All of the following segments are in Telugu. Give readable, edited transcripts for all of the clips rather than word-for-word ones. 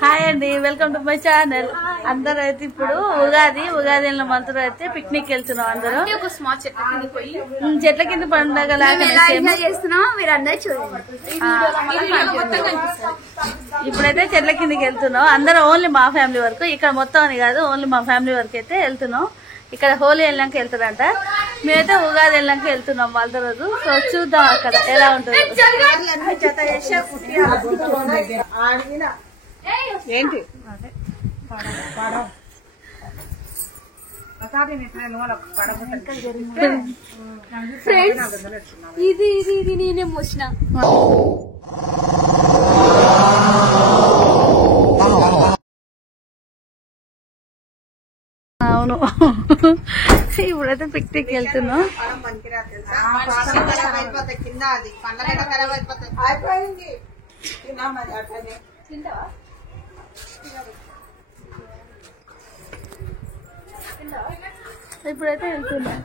హాయ్ అండి, వెల్కమ్ టు మై ఛానల్. అందరూ అయితే ఇప్పుడు ఉగాది మంత్రం అయితే పిక్నిక్ వెళ్తున్నాం. అందరూ చెట్ల కింద పండుగ చేస్తున్నాం. మీరు అందరూ చూడండి. ఇప్పుడైతే చెట్ల కిందకి వెళ్తున్నాం. అందరూ ఓన్లీ మా ఫ్యామిలీ వరకు, ఇక్కడ మొత్తం అని కాదు, ఓన్లీ మా ఫ్యామిలీ వరకు అయితే వెళ్తున్నాం. ఇక్కడ హోలీ వెళ్ళాక వెళ్తారంట, మేమైతే ఉగాది వెళ్ళాక వెళ్తున్నాం వాళ్ళ రోజు. సో చూద్దాం అక్కడ ఎలా ఉంటుంది. ఏంటి ఇది నేనే మోసిన. అవును, ఇప్పుడైతే పిక్నిక్ వెళ్తున్నాం. ఇప్పుడైతే వెళ్తున్నాం.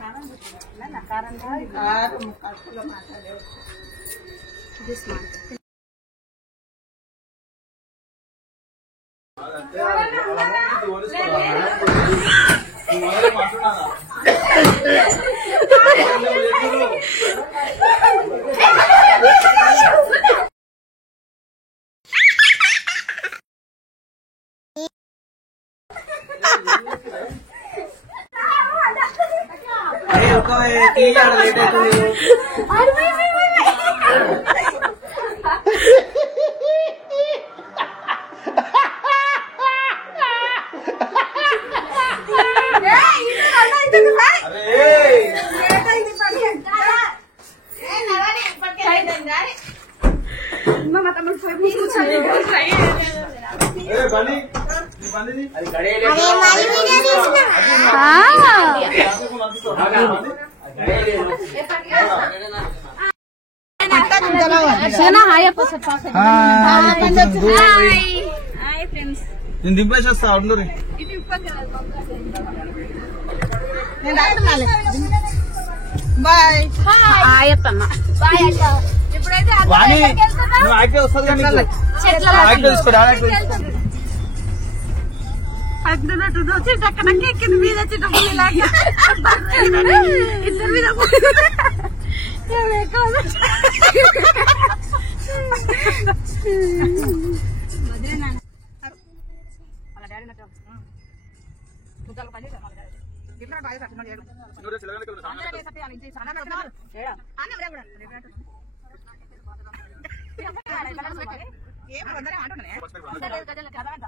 నేను దింపేసి వస్తా. బాయ్ ఇప్పుడైతే ఎక్కింది మీద ఇద్దరు మీద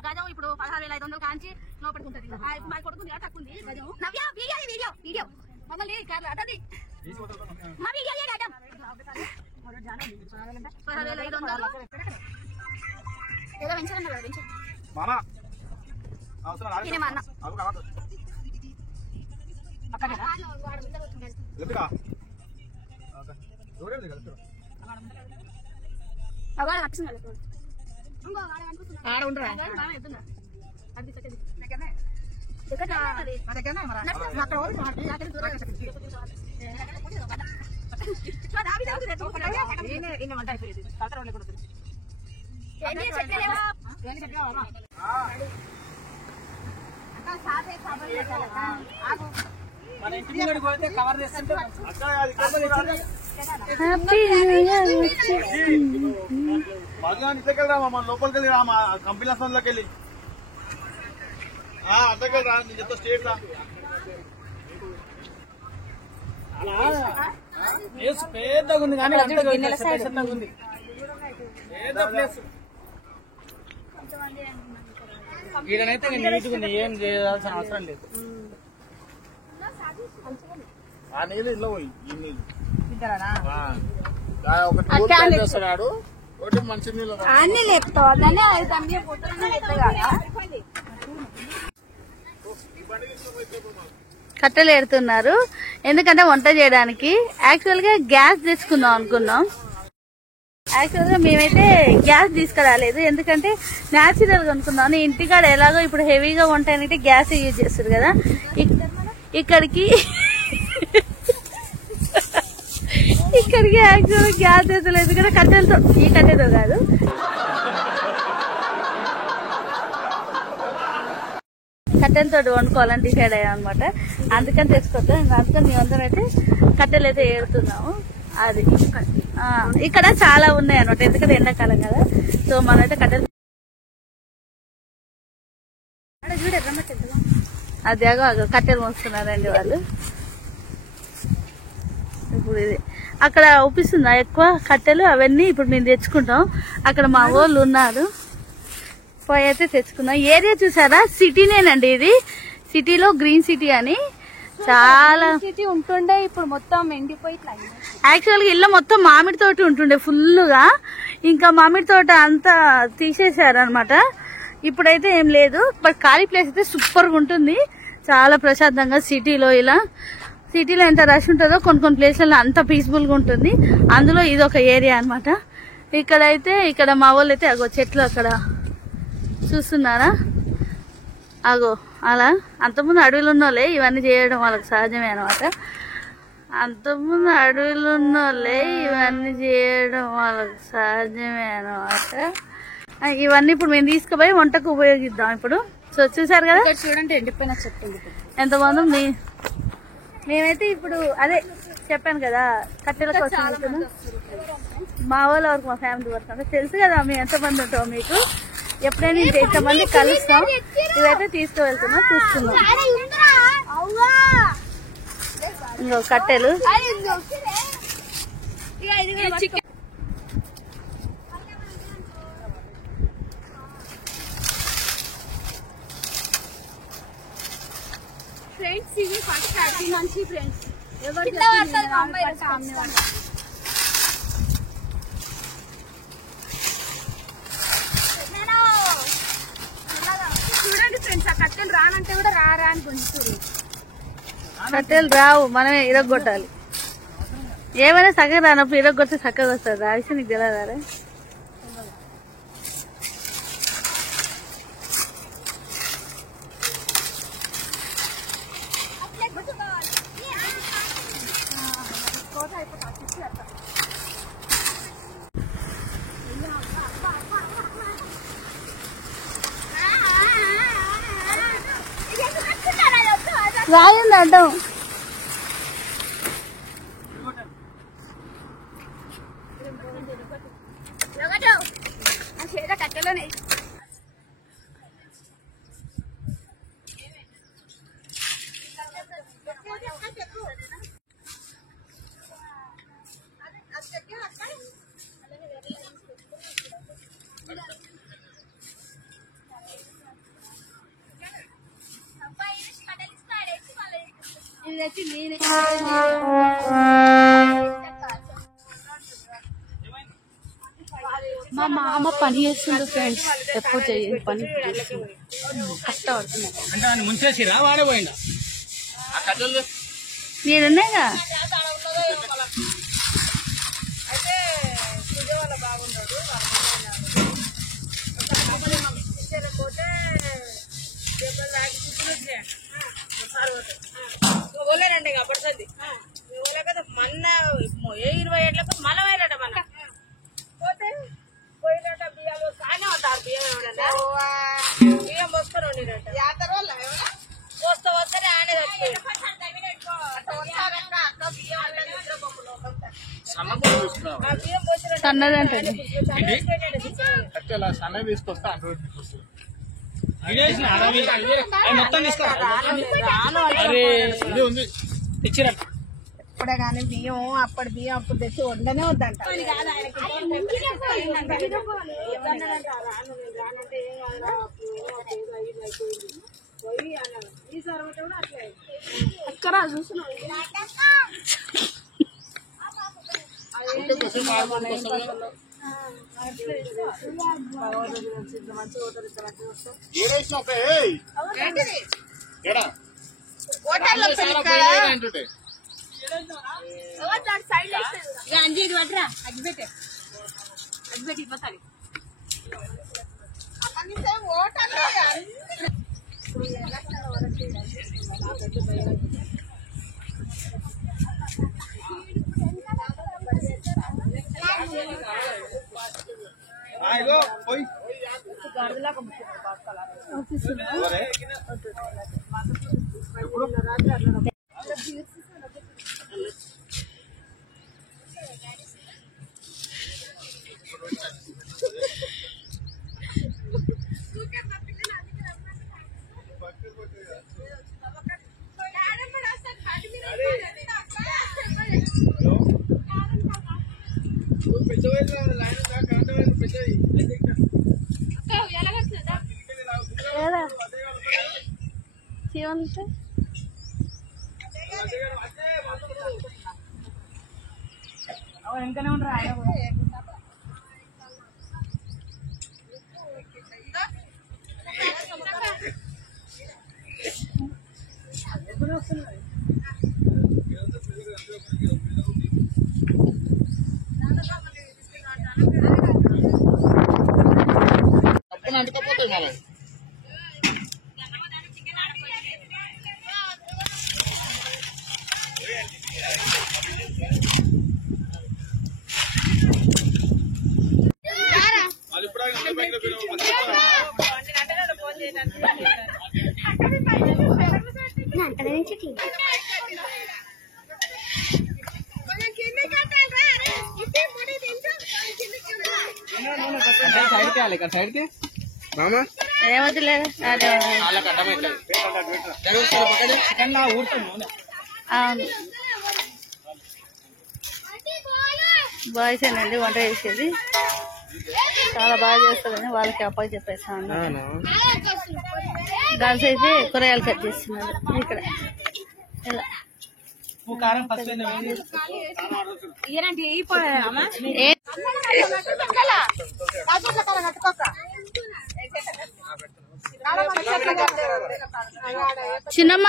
గజం ఇప్పుడు 16,500 కాంచి లోపడుకుంటది. మా కొడుకుంది తక్కుంది గజం. వీడియో మమ్మల్ని 16,500 ఏదో పెంచారన్న కదా పెంచారు. మన ఇంటి ముందు పోతే కవర్ చేస్తుంటే మన లోపలికి వెళ్ళి రా, మా కంపెనీ స్థానంలోకి వెళ్ళి అంతకెళ్ళి రా. నీ చెప్తా స్టేట్ రా. ప్లేస్ పెద్దగా ఉంది కానీ ఉంది. పెద్ద ప్లేస్ ఈడనైతే నీట్గా ఉంది, ఏం చేయాల్సిన అవసరం లేదు. ఆ నీళ్ళు ఇల్లు పోయి ఈ నీళ్ళు ఒకటి చేస్తున్నాడు, ఒకటి మంచి నీళ్ళు అన్ని లేపుతావు. కట్టెలు ఎడుతున్నారు ఎందుకంటే వంట చేయడానికి. యాక్చువల్ గా గ్యాస్ తెచ్చుకుందాం అనుకున్నాం. యాక్చువల్ గా మేమైతే గ్యాస్ తీసుకురాలేదు, ఎందుకంటే న్యాచురల్ గా అనుకున్నాను. ఇంటికాడ ఎలాగో ఇప్పుడు హెవీగా వంట అంటే గ్యాస్ యూజ్ చేస్తారు కదా. ఇక్కడికి యాక్చువల్ గ్యాస్ తెచ్చలేదు, ఎందుకంటే కట్టెలతో, ఈ కట్టెతో కాదు. కట్టెలతో వండుకోవాలని డిసైడ్ అయ్యాం అనమాట. అందుకని తెచ్చుకోవద్దాం. అందుకని మేమందరం అయితే కట్టెలు అయితే ఏరుతున్నాము. అది ఇక్కడ చాలా ఉన్నాయి అనమాట, ఎందుకంటే ఎండాకాలం కదా. సో మనమైతే కట్టెలు అది కట్టెలు మోస్తున్నారండి వాళ్ళు. ఇప్పుడు ఇది అక్కడ ఒప్పిస్తుందా ఎక్కువ కట్టెలు అవన్నీ ఇప్పుడు మేము తెచ్చుకుంటాం. అక్కడ మా వాళ్ళు ఉన్నారు, పోయి అయితే తెచ్చుకున్నాం. ఏరియా చూసారా, సిటీనేనండి ఇది. సిటీలో గ్రీన్ సిటీ అని చాలా సిటీ ఉంటుండే, ఇప్పుడు మొత్తం ఎండిపోయి యాక్చువల్ గా ఇల్లు మొత్తం మామిడి తోట ఉంటుండే ఫుల్ గా. ఇంకా మామిడి తోట అంతా తీసేశారు అనమాట. ఇప్పుడైతే ఏం లేదు, బట్ ఖాళీ ప్లేస్ అయితే సూపర్ గా ఉంటుంది, చాలా ప్రశాంతంగా. సిటీలో ఇలా సిటీలో ఎంత రష్ ఉంటుందో కొన్ని కొన్ని ప్లేస్లలో అంత పీస్ఫుల్ గా ఉంటుంది. అందులో ఇది ఒక ఏరియా అనమాట. ఇక్కడైతే ఇక్కడ మా వాళ్ళు అయితే అగో చెట్లు అక్కడ చూస్తున్నారా, అగో అలా. అంతకుముందు అడవిలో ఉన్నోళ్ళే ఇవన్నీ చేయడం వాళ్ళకి సహజమే అనమాట. అంతకుముందు అడవిలో ఉన్నోళ్ళే ఇవన్నీ చేయడం వాళ్ళకి సహజమే అనమాట. ఇవన్నీ ఇప్పుడు మేము తీసుకుపోయి వంటకు ఉపయోగిద్దాం ఇప్పుడు. సో చూసారు కదా, చూడండి ఎండిపోయిన చెట్టు ఎంతమంది. మేమైతే ఇప్పుడు అదే చెప్పాను కదా, కట్టెల కోసం వెళ్తున్నాం. మా వాళ్ళ వరకు, మా ఫ్యామిలీ వరకు అంటే తెలుసు కదా మేము ఎంతమంది ఉంటాం మీకు. ఎప్పుడైనా ఇంతమంది కలుస్తాం. ఇవైతే తీసుకువెళ్తున్నాం, చూస్తున్నాం. ఇంకో కట్టెలు ఫ్రెండ్స్, ఇవి ఫస్ట్ హ్యాపీ నుంచి ఫ్రెండ్స్ ఎవరు చూడండి ఫ్రెండ్స్, ఆ కట్టెలు రానంటే కూడా రారా అని గుంజుతుంది. కట్టెలు రావు, మనమే ఇరగొట్టాలి. ఏమైనా చక్కగా రానప్పుడు ఇరగొడితే చక్కగా వస్తుంది. ఆ విషయం నీకు తెలియదారా? రాయండి అడ్డం. కట్టెలోనే మా మామ పని చేస్తుండు ఫ్రెండ్స్, ఎప్పుడు చేయ పని కష్టపడుతున్నాడు. అంటే ముంచేసిరా వాడపోయిందా నేనున్నాయిగా. పోలేనండి పడుతుంది మొన్న 20 ఏళ్ళకు మళ్ళీ పోయినట మన పోతే పోయినట బియ్యాలు కానీ అవుతారు బియ్యం వస్తారు వస్తే వస్తే ఆయన సన్నదంటే సన్న తీసుకొస్తా మొత్తం తీసుకురా తెచ్చిరా. ఇప్పుడే కానీ బియ్యం అప్పటి బియ్యం అప్పుడు తెచ్చి వండనే వద్దంట. అక్కడ చూస్తున్నాం అంజీది పట్టరా అగ్గిపెట్టే అగ్గిపెట్టి ఇవ్వాలి. వెనకనే ఉండరా ఆయన కూడా. అంటుకపోతుంది మరి. సైడ్కి మామా ఏమవుతులేదు అవును బాయ్స్ ఏనండి వంట చేసేది చాలా బాగా చేస్తారని వాళ్ళకి అప్పకి చెప్పేసాను. గర్ల్స్ అయితే కూరగాయలు కట్ చేస్తున్నారు ఇక్కడ ఇలా. చిన్నమ్మ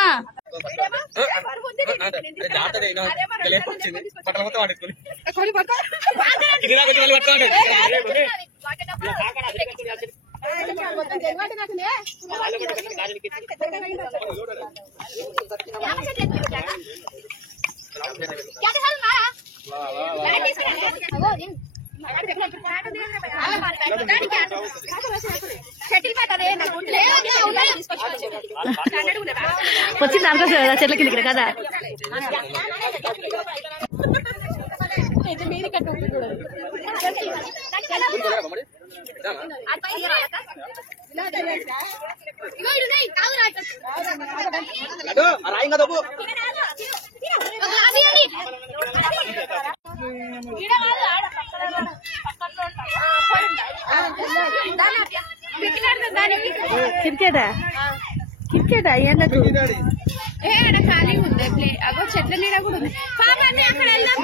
వచ్చింది అనుకోసం కదా చెట్ల కింద కదా. క్రికెటా క్రికెటా ఎండకు ఖాళీ ఉంది ప్లే అగో చెట్ల నీడ కూడా ఉంది. అక్కడ వెళ్దాం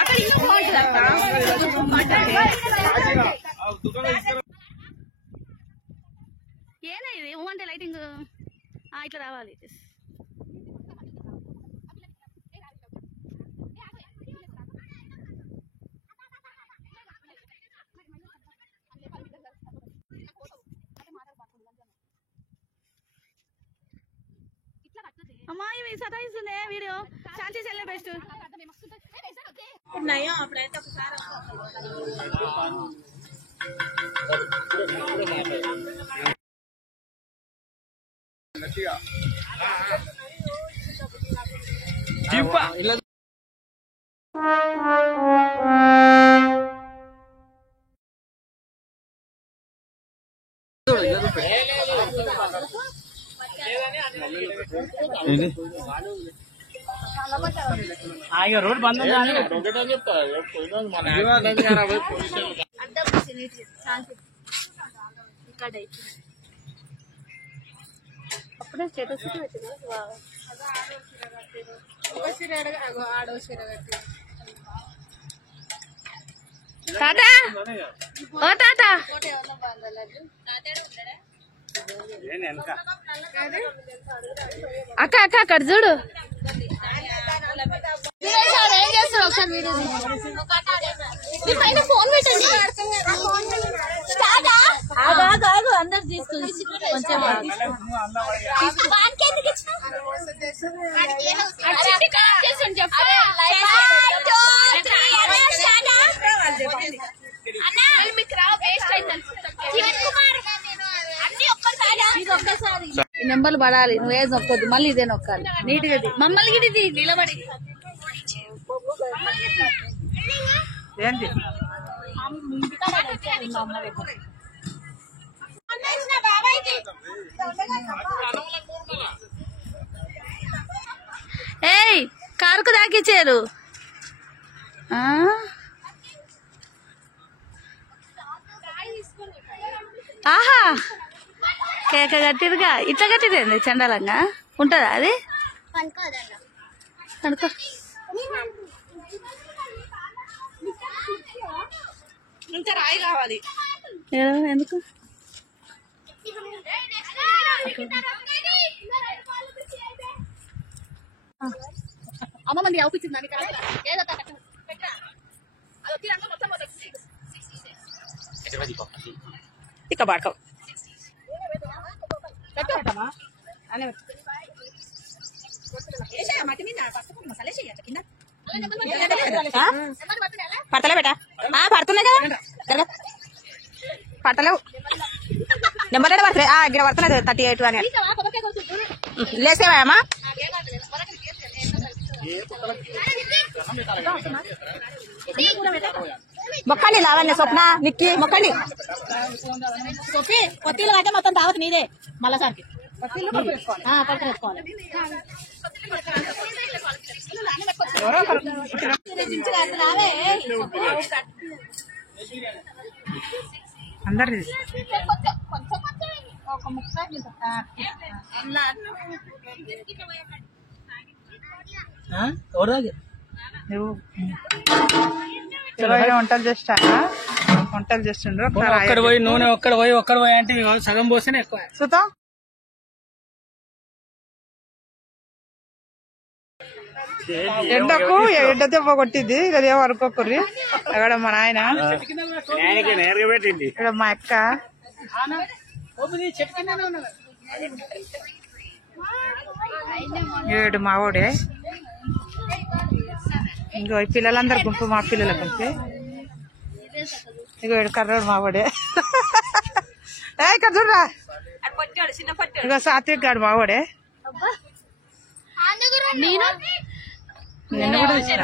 అక్కడ ఇంకా ఏనా ఇది అంటే లైటింగ్ ఇట్లా రావాలి. అమ్మా ఇవి సతాయిస్తుంది వీడియో శాంతి చెల్లె బెస్ట్ ఉన్నాయో అప్పుడైతే ఒకసారి రోడ్ బంద్ అప్పుడే స్టేటస్ తాత ఓ తాత అక్క అక్క అక్కడ చూడు. ఏం చేస్తారు ఒకసారి వీడియో ఫోన్ పెట్టండి. అందరు తీసుకుంది కొంచెం నెంబర్లు పడాలి, నువ్వే నొక్కొద్దు, మళ్ళీ ఇదే నొక్కాలి నీట్ గా మమ్మల్ని ఇది నిలబడి ఏంటి ఏయ్ కారుకు దాకిచ్చారు. ఆహా కేక కట్టిరుగా, ఇట్లా కట్టిరండి చండాలంగా ఉంటుందా అది? అనుకో ఇంకా రాయి కావాలి. ఎందుకు అమ్మ మంది అవుపించింది ఇక బాడకం పడతలే బేటా, పడుతున్నాయి కదా పడతలేవు. నెంబర్ పడుతుంది ఇక్కడ పడుతున్నాయి 38 అని లేసేవాయమ్మా. మొక్కండి లావణ్య స్వప్న నిక్కి మొక్కండి. కొత్తీలు అయితే మొత్తం తావత్ నీదే మళ్ళాసారికి అందరు వంటలు చేస్తారా? వంటలు చేస్తుండ్రు. ఒక్కడ పోయి నూనె ఒక్కడ పోయి అంటే సగం పోస్తేనే ఎక్కువ. చూద్దాం ఎండకు ఎండ దెబ్బ కొట్టింది. ఇదే వరకొకరి అక్కడ మా నాయన, ఇక్కడ మా అక్క, ఏడు మావోడే. ఇంకో పిల్లలందరు గుంపు మా పిల్లల గుంపే. ఇగో ఏడు కర్రోడు మావోడే. ఇక్కడ చూడరా ఇగో సాత్విక్ గాడు మావోడే. నిన్ను కూడా తెచ్చిన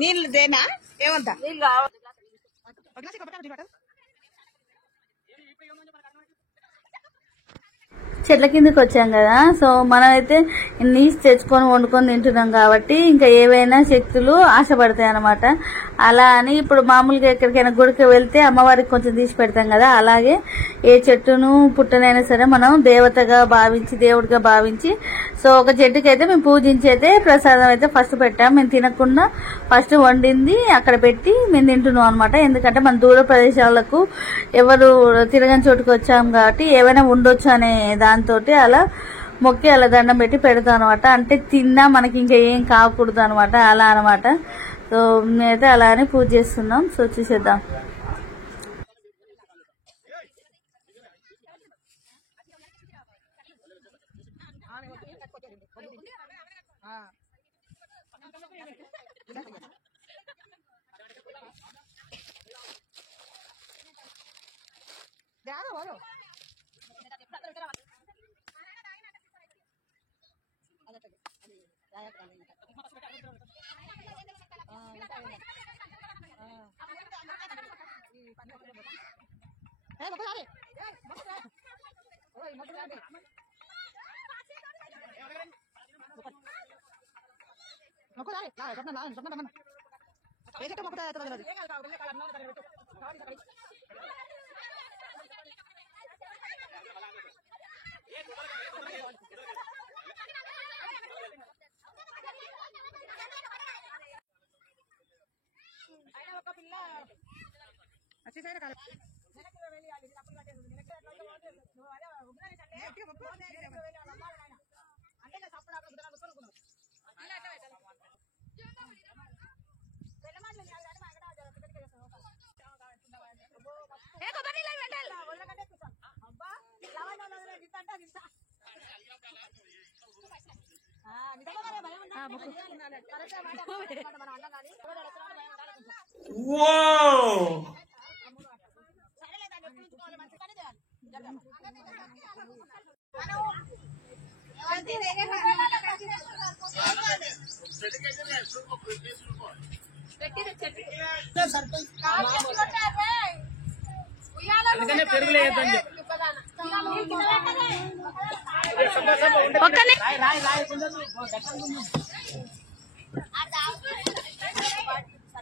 నీళ్ళు దేనా ఏమంతా చెట్ల కిందకి వచ్చాం కదా, సో మనమైతే నీస్ తెచ్చుకొని వండుకొని తింటున్నాం కాబట్టి ఇంకా ఏవైనా శక్తులు ఆశపడతాయి అన్నమాట. అలా అని ఇప్పుడు మామూలుగా ఎక్కడికైనా గుడికి వెళ్తే అమ్మవారికి కొంచెం తీసి పెడతాం కదా, అలాగే ఏ చెట్టును పుట్టనైనా సరే మనం దేవతగా భావించి దేవుడిగా భావించి సో ఒక చెట్టుకి అయితే మేము పూజించి అయితే ప్రసాదం అయితే ఫస్ట్ పెట్టాం. మేము తినకుండా ఫస్ట్ వండింది అక్కడ పెట్టి మేము తింటున్నాం అనమాట. ఎందుకంటే మన దూర ప్రదేశాలకు ఎవరు తిరగని చోటుకు వచ్చాం కాబట్టి ఏవైనా ఉండొచ్చు అనే దాంతో అలా మొక్కి అలా దండం పెట్టి పెడతాం అనమాట. అంటే తిన్నా మనకి ఇంకా ఏం కాకూడదు అనమాట, అలా అనమాట. సో మేమైతే అలానే పూజ చేస్తున్నాం. సో చూసేద్దాం.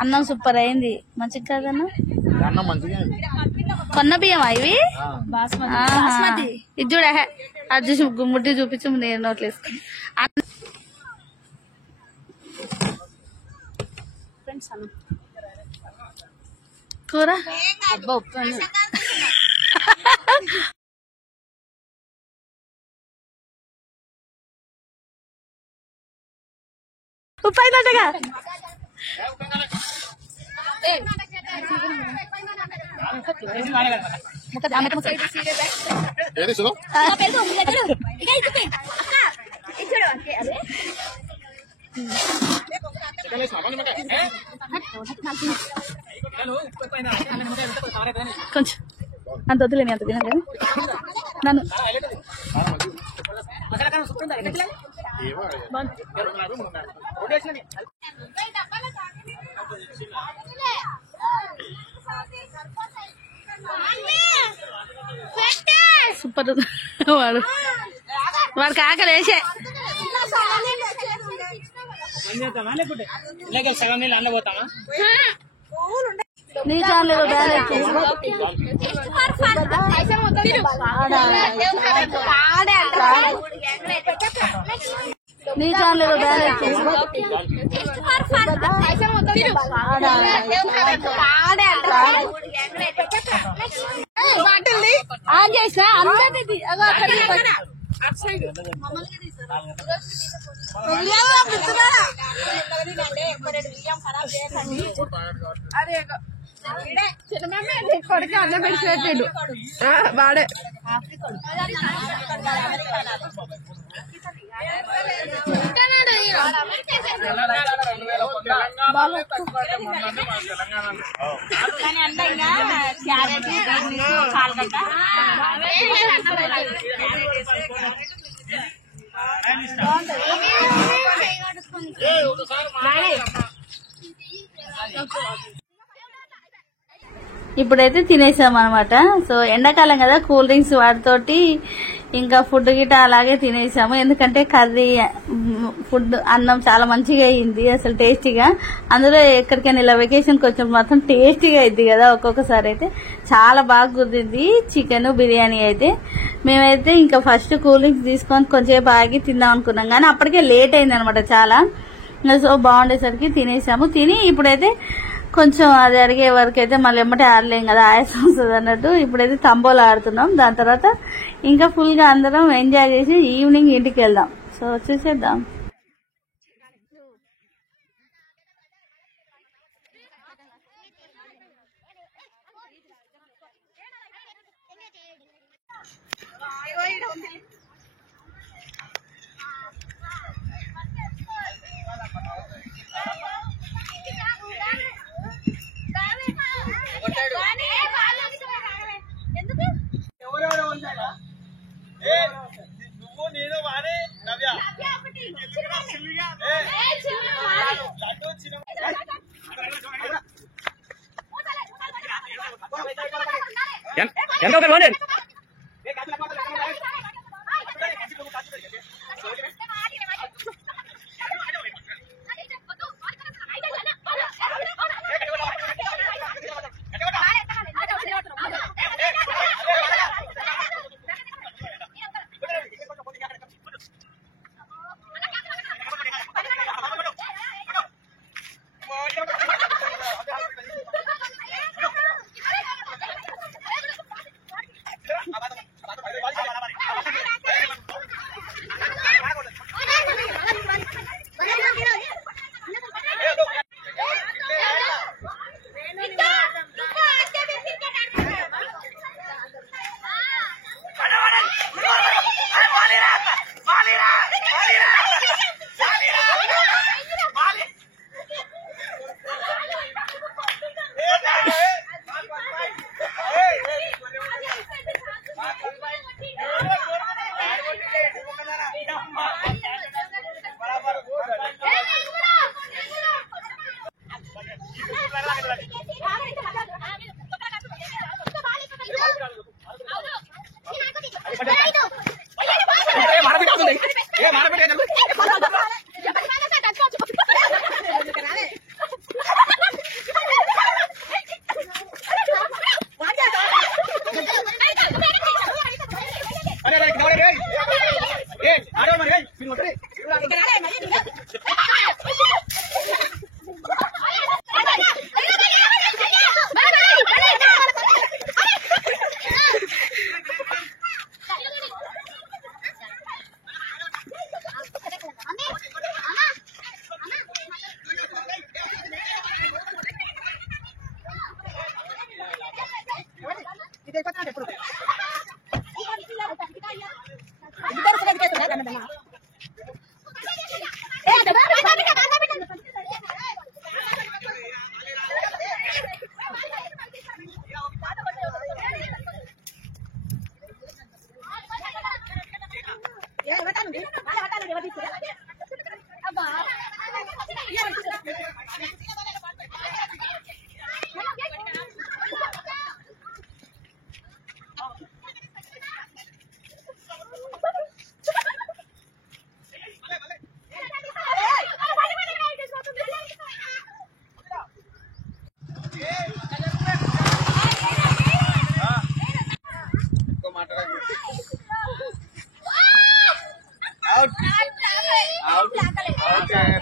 అన్నం సూపర్ అయింది. మంచిగా కాదన్నా? అన్నం మంచిగా కొన్న బియ్యమా ఇవి? బాస్మతి. ఇది చూడ అది చూసి ముట్టి చూపించు, నేను నోట్లు వేసుకుని. కూర ఉప్పు అయినట్టుగా. కొంచెం అంత వద్దులేని అంత తిన కానీ నన్ను సూపర్. వాడికి ఆకలి వేసే సగం నీళ్ళు అన్న పోతామా? నీ ఛానల్ బ్యాలెన్స్ నీ ఛానల్ బ్యాలెన్స్ ఆన్ చేసా అందరిది. కొడుకు అన్నం పెడిచిపెట్టాడు వాడే. ఇప్పుడైతే తినేసాం అనమాట. సో ఎండాకాలం కదా, కూల్ డ్రింక్స్ వాటితోటి ఇంకా ఫుడ్ గిట్ట అలాగే తినేసాము. ఎందుకంటే కర్రీ ఫుడ్ అన్నం చాలా మంచిగా అయింది, అసలు టేస్టీగా. అందులో ఎక్కడికైనా ఇలా వెకేషన్ కొంచెం మాత్రం టేస్టీగా అయింది కదా. ఒక్కొక్కసారి అయితే చాలా బాగా కుదిరింది చికెన్ బిర్యానీ అయితే. మేమైతే ఇంకా ఫస్ట్ కూల్ డ్రింక్స్ తీసుకొని కొంచెంసేపు ఆగి తిందాం అనుకున్నాం, కానీ అప్పటికే లేట్ అయింది అనమాట చాలా. సో బాగుండేసరికి తినేసాము. తిని ఇప్పుడైతే కొంచెం అది అడిగే వరకు అయితే మళ్ళీ ఎమ్మటే ఆడలేం కదా, ఆయాసం వస్తుంది అన్నట్టు ఇప్పుడైతే తంబోలా ఆడుతున్నాం. దాని తర్వాత ఇంకా ఫుల్ గా అందరం ఎంజాయ్ చేసి ఈవినింగ్ ఇంటికి వెళ్దాం. సో వచ్చేసేద్దాం. ఎంత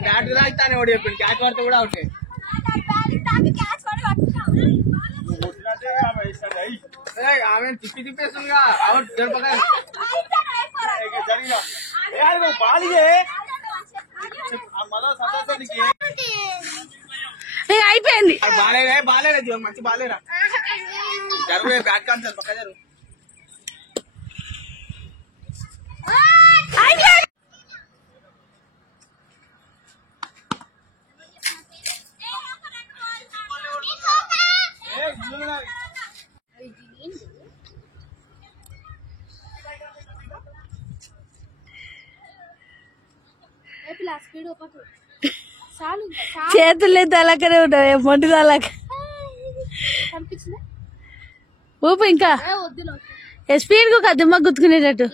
బ్యాట్ రాయిస్తానే ఒకటి చెప్పింది క్యాచ్ పడితే కూడా అవుట్ ఆమె తిప్పేస్తుందిగా అవుట్ అయిపోయింది. బాగాలేదు మంచి బాగాలేరా జరుగు బ్యాట్ కాన్సర్ పక్క జరుగు. చేతులు అలాగనే ఉంటాయి మొండి అలాగ ఊపు ఇంకా స్పీడ్ కు దిమ్మ గుర్తుకునేటట్టు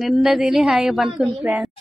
నిన్న తిని హాయిగా పడుతుంది ఫ్రెండ్స్.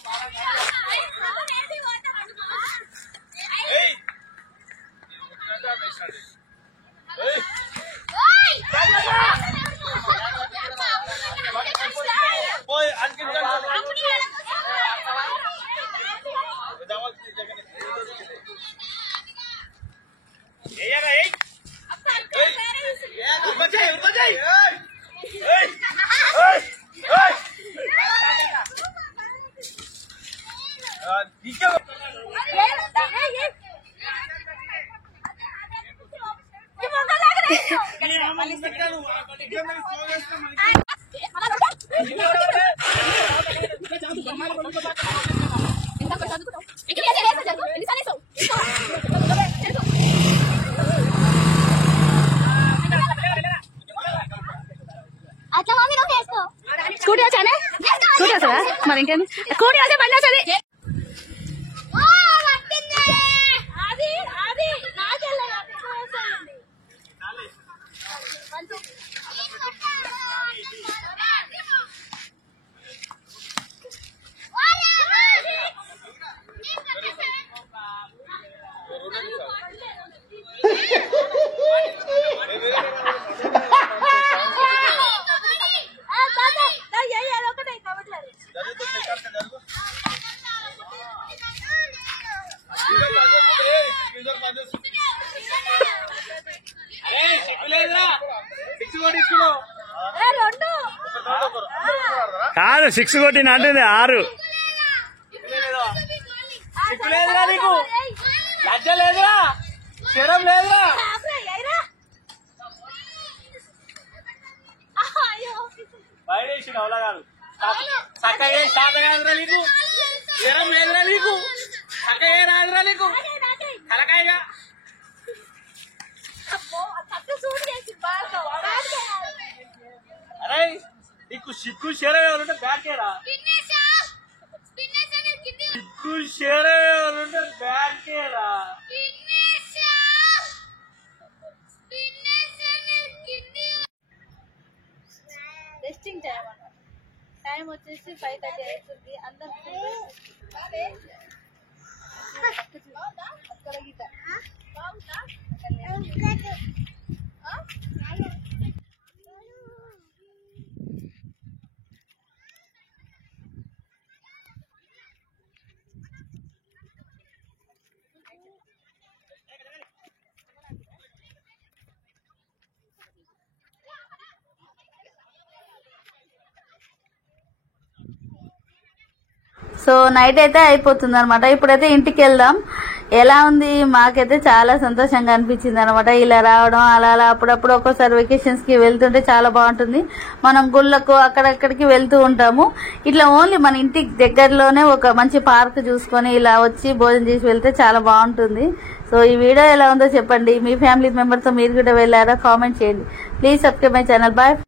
స్కూటీ వచ్చానే స్కూటీ వస్తుందా మరి ఇంకేంది స్కూటీ వస్తే బండి వస్తుంది. కాదు 6 కొట్టిన అంటుంది 6. లేదురా నీకు లజ్జ లేదురా శరం లేదురా బయటేసిన అవలా కాదు చక్కగా శాత కాదురా నీకు శరం లేదురా నీకు చక్కగా రాదురా నీకు కలకాయగా అరే నీకు సిగ్గు శరం ఎవరుంటే బ్యాట్కేరా సిగ్గు శరం ఎవరుంటే బ్యాట్కేరా రెస్టింగ్ టైం అన్నమాట. టైం వచ్చేసి 5:30 అవుతుంది. అందరు సో నైట్ అయితే అయిపోతుంది అనమాట. ఇప్పుడైతే ఇంటికి వెళ్దాం. ఎలా ఉంది? మాకైతే చాలా సంతోషంగా అనిపించింది అనమాట ఇలా రావడం. అలా అలా అప్పుడప్పుడు ఒక్కోసారి వెకేషన్స్ కి వెళ్తుంటే చాలా బాగుంటుంది. మనం గుళ్ళకు అక్కడక్కడికి వెళ్తూ ఉంటాము. ఇట్లా ఓన్లీ మన ఇంటికి దగ్గరలోనే ఒక మంచి పార్క్ చూసుకొని ఇలా వచ్చి భోజనం చేసి వెళ్తే చాలా బాగుంటుంది. సో ఈ వీడియో ఎలా ఉందో చెప్పండి. మీ ఫ్యామిలీ మెంబర్తో మీరు కూడా వెళ్ళారా? కామెంట్ చేయండి. Please subscribe my channel. Bye.